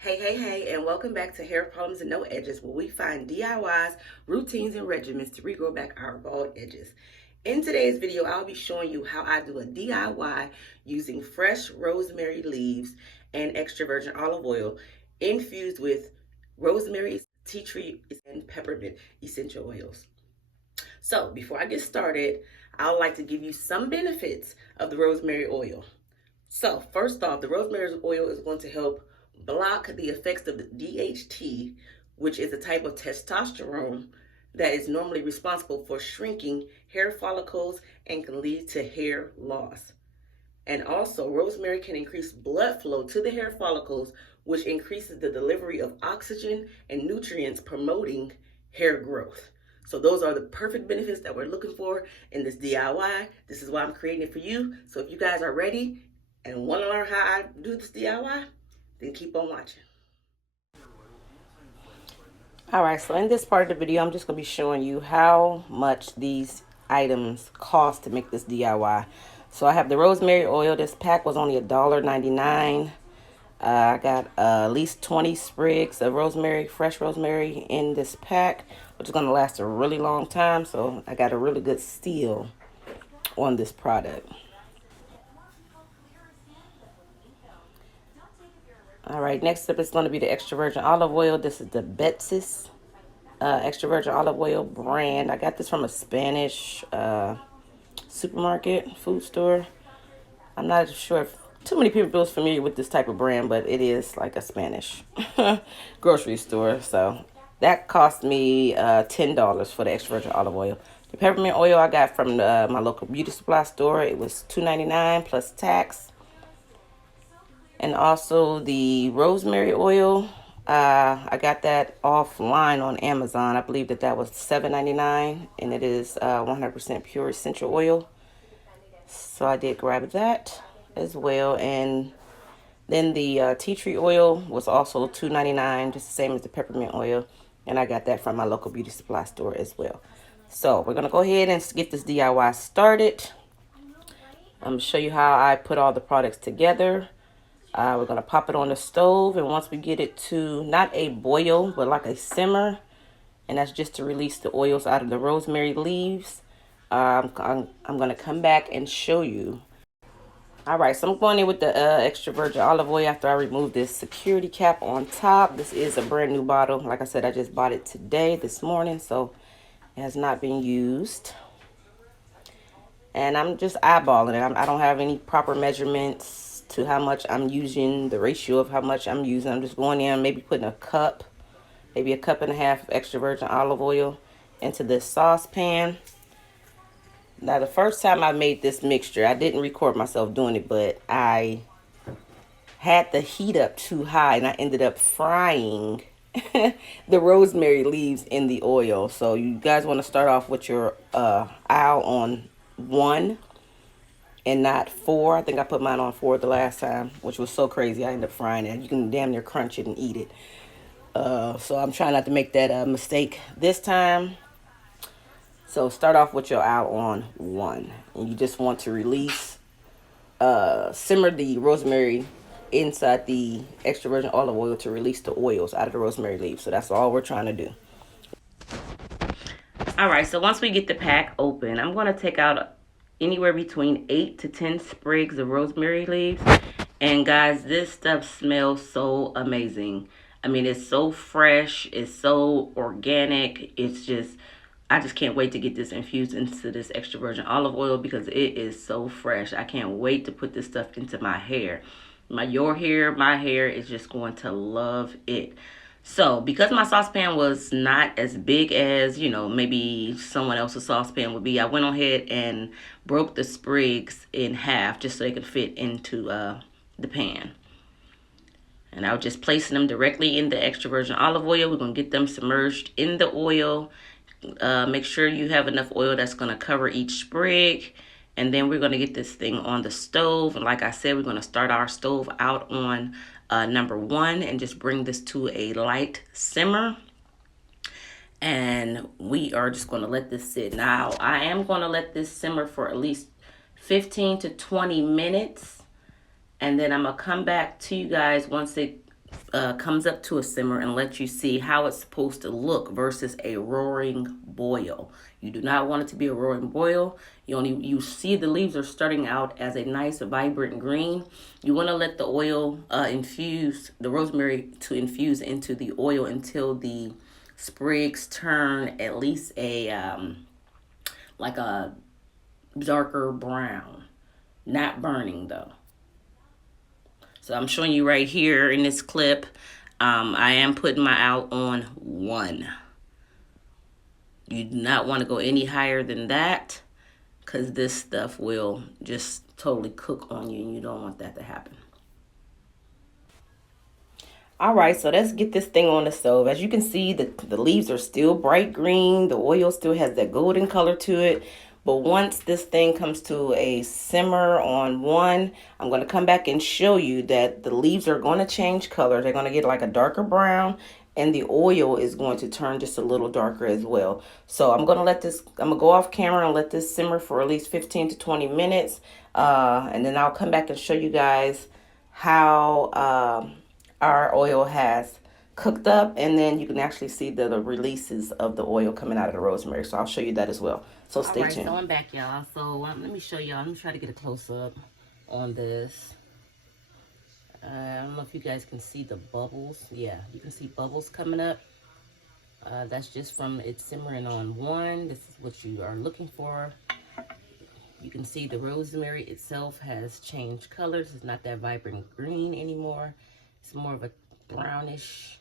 Hey, and welcome back to Hair Problems and No Edges, where we find DIYs, routines, and regimens to regrow back our bald edges. In today's video, I'll be showing you how I do a DIY using fresh rosemary leaves and extra virgin olive oil infused with rosemary, tea tree, and peppermint essential oils. So before I get started, I would like to give you some benefits of the rosemary oil. So first off, the rosemary oil is going to help block the effects of the DHT, which is a type of testosterone that is normally responsible for shrinking hair follicles and can lead to hair loss. And also, rosemary can increase blood flow to the hair follicles, which increases the delivery of oxygen and nutrients, promoting hair growth. So those are the perfect benefits that we're looking for in this DIY. This is why I'm creating it for you. So if you guys are ready and want to learn how I do this DIY, then keep on watching. All right, so in this part of the video, I'm just going to be showing you how much these items cost to make this DIY. So I have the rosemary oil. This pack was only $1.99. I got at least 20 sprigs of rosemary, fresh rosemary in this pack, which is going to last a really long time. So I got a really good steal on this product. All right, next up is going to be the extra virgin olive oil. This is the Betsy's extra virgin olive oil brand. I got this from a Spanish supermarket, food store. I'm not sure if too many people are familiar with this type of brand, but it is like a Spanish grocery store. So that cost me $10 for the extra virgin olive oil. The peppermint oil I got from my local beauty supply store. It was $2.99 plus tax. And also the rosemary oil. I got that offline on Amazon. I believe that was $7.99, and it is 100% pure essential oil. So I did grab that as well. And then the tea tree oil was also $2.99, just the same as the peppermint oil. And I got that from my local beauty supply store as well. So we're going to go ahead and get this DIY started. I'm going to show you how I put all the products together. We're going to pop it on the stove, and once we get it to not a boil, but like a simmer, and that's just to release the oils out of the rosemary leaves, I'm going to come back and show you. All right, so I'm going in with the extra virgin olive oil after I remove this security cap on top. This is a brand new bottle. Like I said, I just bought it this morning, so it has not been used. And I'm just eyeballing it. I don't have any proper measurements to how much I'm using, the ratio of how much I'm using. I'm just going in, maybe putting a cup, maybe a cup and a half of extra virgin olive oil into this saucepan. Now, the first time I made this mixture, I didn't record myself doing it, but I had the heat up too high, and I ended up frying the rosemary leaves in the oil. So you guys want to start off with your aisle on 1 and not 4. I think I put mine on 4 the last time, which was so crazy. I ended up frying it. You can damn near crunch it and eat it. So I'm trying not to make that mistake this time. So start off with your aisle on 1. And you just want to release, simmer the rosemary inside the extra virgin olive oil to release the oils out of the rosemary leaves. So that's all we're trying to do. All right, so once we get the pack open, I'm going to take out anywhere between 8 to 10 sprigs of rosemary leaves. And guys, this stuff smells so amazing. I mean, it's so fresh, it's so organic. I just can't wait to get this infused into this extra virgin olive oil because it is so fresh. I can't wait to put this stuff into my hair. My hair is just going to love it. So because my saucepan was not as big as, maybe someone else's saucepan would be, I went ahead and broke the sprigs in half just so they could fit into the pan. And I was just placing them directly in the extra virgin olive oil. We're going to get them submerged in the oil. Make sure you have enough oil that's going to cover each sprig. And then we're going to get this thing on the stove. And like I said, we're going to start our stove out on number 1 and just bring this to a light simmer. And we are just going to let this sit. Now, I am going to let this simmer for at least 15 to 20 minutes. And then I'm going to come back to you guys once it comes up to a simmer and lets you see how it's supposed to look versus a roaring boil. You do not want it to be a roaring boil. You see the leaves are starting out as a nice vibrant green. You want to let the oil infuse, the rosemary to infuse into the oil until the sprigs turn at least like a darker brown, not burning though. So I'm showing you right here in this clip. I am putting my out on 1. You do not want to go any higher than that because this stuff will just totally cook on you and you don't want that to happen. All right, so let's get this thing on the stove. As you can see, the leaves are still bright green. The oil still has that golden color to it. But once this thing comes to a simmer on 1, I'm going to come back and show you that the leaves are going to change color. They're going to get like a darker brown, and the oil is going to turn just a little darker as well. So I'm going to go off camera and let this simmer for at least 15 to 20 minutes. And then I'll come back and show you guys how our oil has cooked up, and then you can actually see the releases of the oil coming out of the rosemary. So I'll show you that as well. So stay tuned. So I'm back, y'all. So let me show y'all. Let me try to get a close-up on this. I don't know if you guys can see the bubbles. Yeah, you can see bubbles coming up. That's just from it simmering on 1. This is what you are looking for. You can see the rosemary itself has changed colors. It's not that vibrant green anymore. It's more of a brownish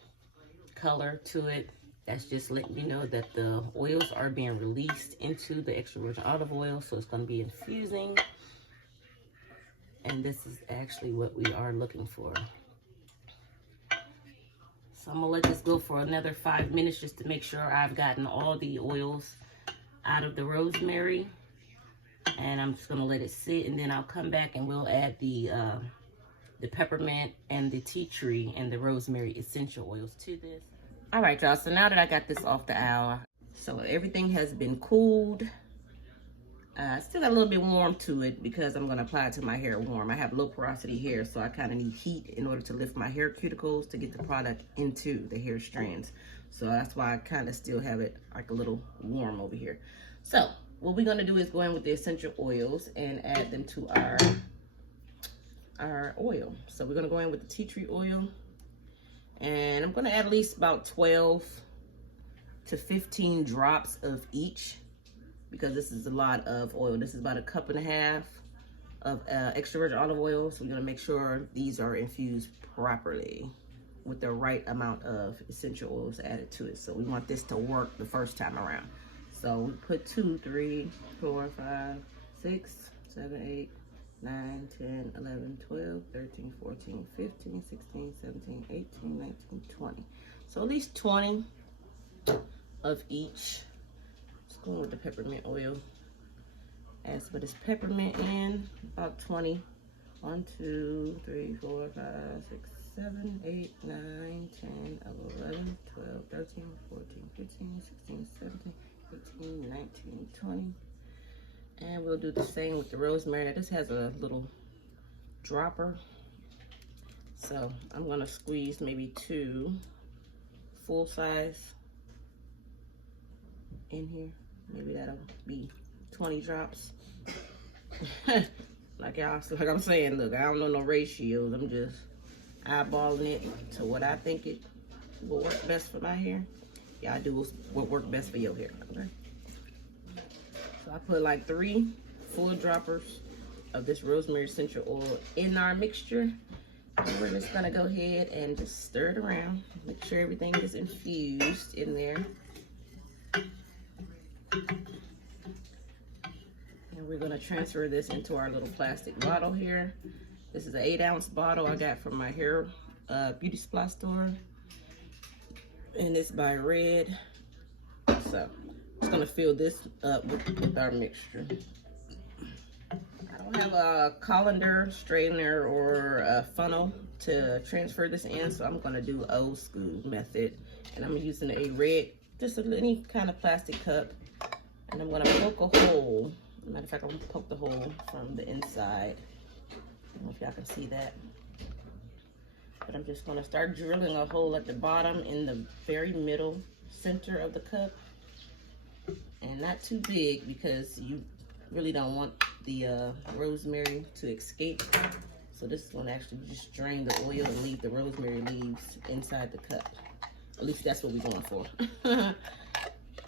color to it. That's just letting you know that the oils are being released into the extra virgin olive oil. So it's going to be infusing. And this is actually what we are looking for. So I'm going to let this go for another 5 minutes just to make sure I've gotten all the oils out of the rosemary. And I'm just going to let it sit, and then I'll come back and we'll add the peppermint and the tea tree and the rosemary essential oils to this. All right, y'all, so now that I got this off the hour, so everything has been cooled. Still got a little bit warm to it because I'm going to apply it to my hair warm. I have low porosity hair, so I kind of need heat in order to lift my hair cuticles to get the product into the hair strands. So that's why I kind of still have it like a little warm over here. So what we're going to do is go in with the essential oils and add them to our oil. So we're going to go in with the tea tree oil, and I'm going to add at least about 12 to 15 drops of each, because this is a lot of oil. This is about 1.5 cups of extra virgin olive oil. So we're going to make sure these are infused properly with the right amount of essential oils added to it. So we want this to work the first time around. So we put 2, 3, 4, 5, 6, 7, 8, 9, 10, 11, 12, 13, 14, 15, 16, 17, 18, 19, 20. So at least 20 of each. Just going with the peppermint oil. Add some of this peppermint in, about 20. 1, 2, 3, 4, 5, 6, 7, 8, 9, 10, 11, 12, 13, 14, 15, 16, 17, 18, 19, 20. And we'll do the same with the rosemary. Now this has a little dropper. So I'm gonna squeeze maybe 2 full size in here. Maybe that'll be 20 drops. like I'm saying, look, I don't know no ratios. I'm just eyeballing it to what I think it will work best for my hair. Y'all do what work best for your hair, okay? So I put like 3 full droppers of this rosemary essential oil in our mixture. And we're just gonna go ahead and just stir it around. Make sure everything is infused in there. And we're gonna transfer this into our little plastic bottle here. This is an 8-ounce bottle I got from my hair beauty supply store. And it's by Red. So just gonna fill this up with our mixture. I don't have a colander, straightener, or a funnel to transfer this in, so I'm gonna do old school method. And I'm using a red, just any kind of plastic cup. And I'm gonna poke a hole. Matter of fact, I'm gonna poke the hole from the inside. I don't know if y'all can see that. But I'm just gonna start drilling a hole at the bottom in the very middle center of the cup. And not too big because you really don't want the rosemary to escape. So this is gonna actually just drain the oil and leave the rosemary leaves inside the cup. At least that's what we're going for.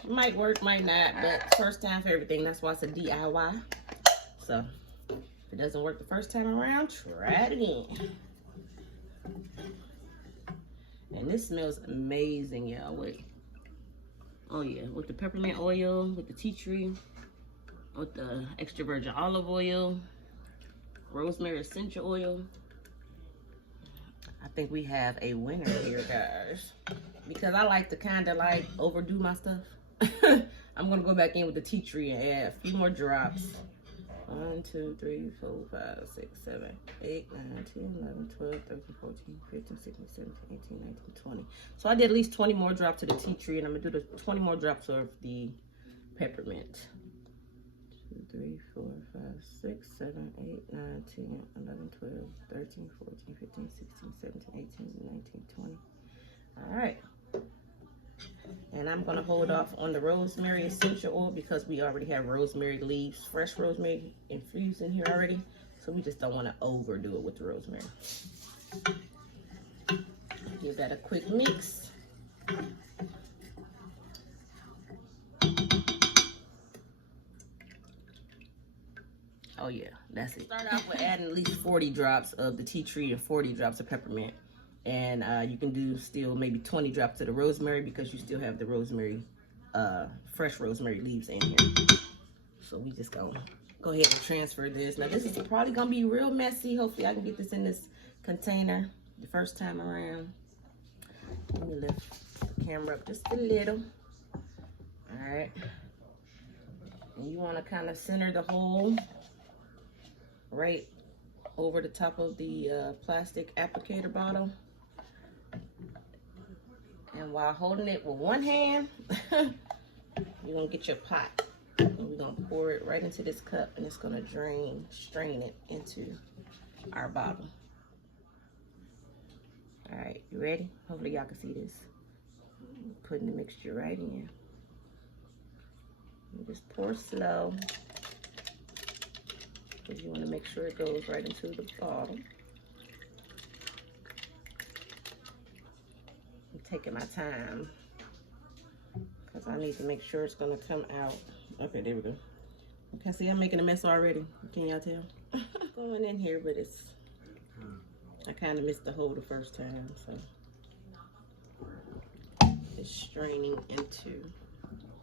Might work, might not, but first time for everything. That's why it's a DIY. So if it doesn't work the first time around, try it again. And this smells amazing, y'all. Wait. Oh yeah, with the peppermint oil, with the tea tree, with the extra virgin olive oil, rosemary essential oil. I think we have a winner here, guys. Because I like to kind of like overdo my stuff. I'm gonna go back in with the tea tree and add a few more drops. 1, 2, 3, 4, 5, 6, 7, 8, 9, 10, 11, 12, 13, 14, 15, 16, 17, 18, 19, 20. So I did at least 20 more drops of the tea tree, and I'm gonna do the 20 more drops of the peppermint. 2, 3, 4, 5, 6, 7, 8, 9, 10, 11, 12, 13, 14, 15, 16, 17, 18, 19, 20. All right. And I'm gonna hold off on the rosemary essential oil because we already have rosemary leaves, fresh rosemary infused in here already. So we just don't wanna overdo it with the rosemary. Give that a quick mix. Oh yeah, that's it. Start off with adding at least 40 drops of the tea tree and 40 drops of peppermint. And you can do still maybe 20 drops of the rosemary because you still have the rosemary, fresh rosemary leaves in here. So we just gonna go ahead and transfer this. Now this is probably gonna be real messy. Hopefully I can get this in this container the first time around. Let me lift the camera up just a little. All right. And you wanna kind of center the hole right over the top of the plastic applicator bottle. And while holding it with one hand, you're gonna get your pot. And we're gonna pour it right into this cup, and it's gonna strain it into our bottle. All right, you ready? Hopefully y'all can see this. Putting the mixture right in. And just pour slow, because you wanna make sure it goes right into the bottle. I'm taking my time because I need to make sure it's gonna come out. Okay, there we go. Okay, see, I'm making a mess already. Can y'all tell? Going in here, but I kind of missed the hole the first time, so it's straining into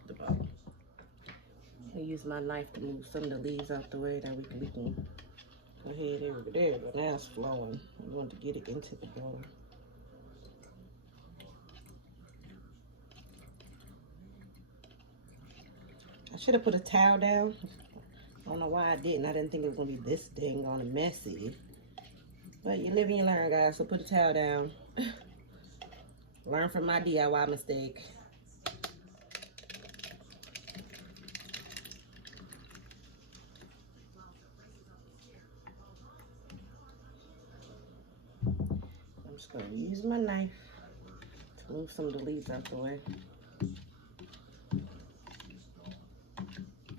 the bottle. I use my knife to move some of the leaves out the way, that we can go ahead over there, but now it's flowing. I want to get it into the bottle. I should have put a towel down. I don't know why I didn't. I didn't think it was gonna be this dang on messy. But you live and you learn, guys, so put a towel down. Learn from my DIY mistake. I'm just gonna use my knife to move some of the leaves out the way.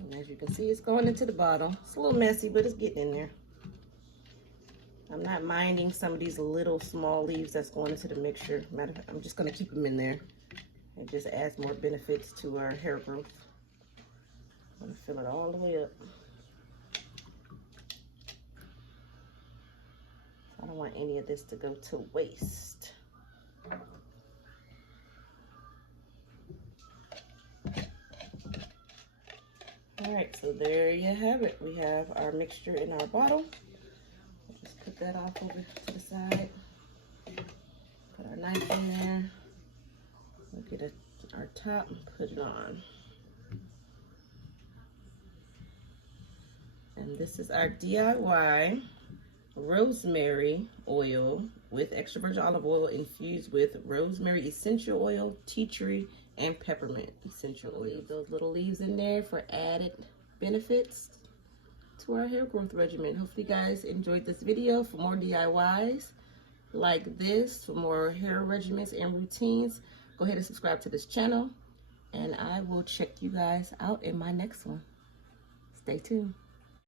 And as you can see, it's going into the bottle. It's a little messy, but it's getting in there. I'm not minding some of these little small leaves that's going into the mixture. Matter of fact, I'm just gonna keep them in there. It just adds more benefits to our hair growth. I'm gonna fill it all the way up. I don't want any of this to go to waste. All right, so there you have it. We have our mixture in our bottle. Just put that off over to the side. Put our knife in there. We'll get our top and put it on. And this is our DIY rosemary oil with extra virgin olive oil infused with rosemary essential oil, tea tree, and peppermint essential oil. Leave those little leaves in there for added benefits to our hair growth regimen. Hopefully you guys enjoyed this video. For more DIYs, like this for more hair regimens and routines, go ahead and subscribe to this channel. And I will check you guys out in my next one. Stay tuned.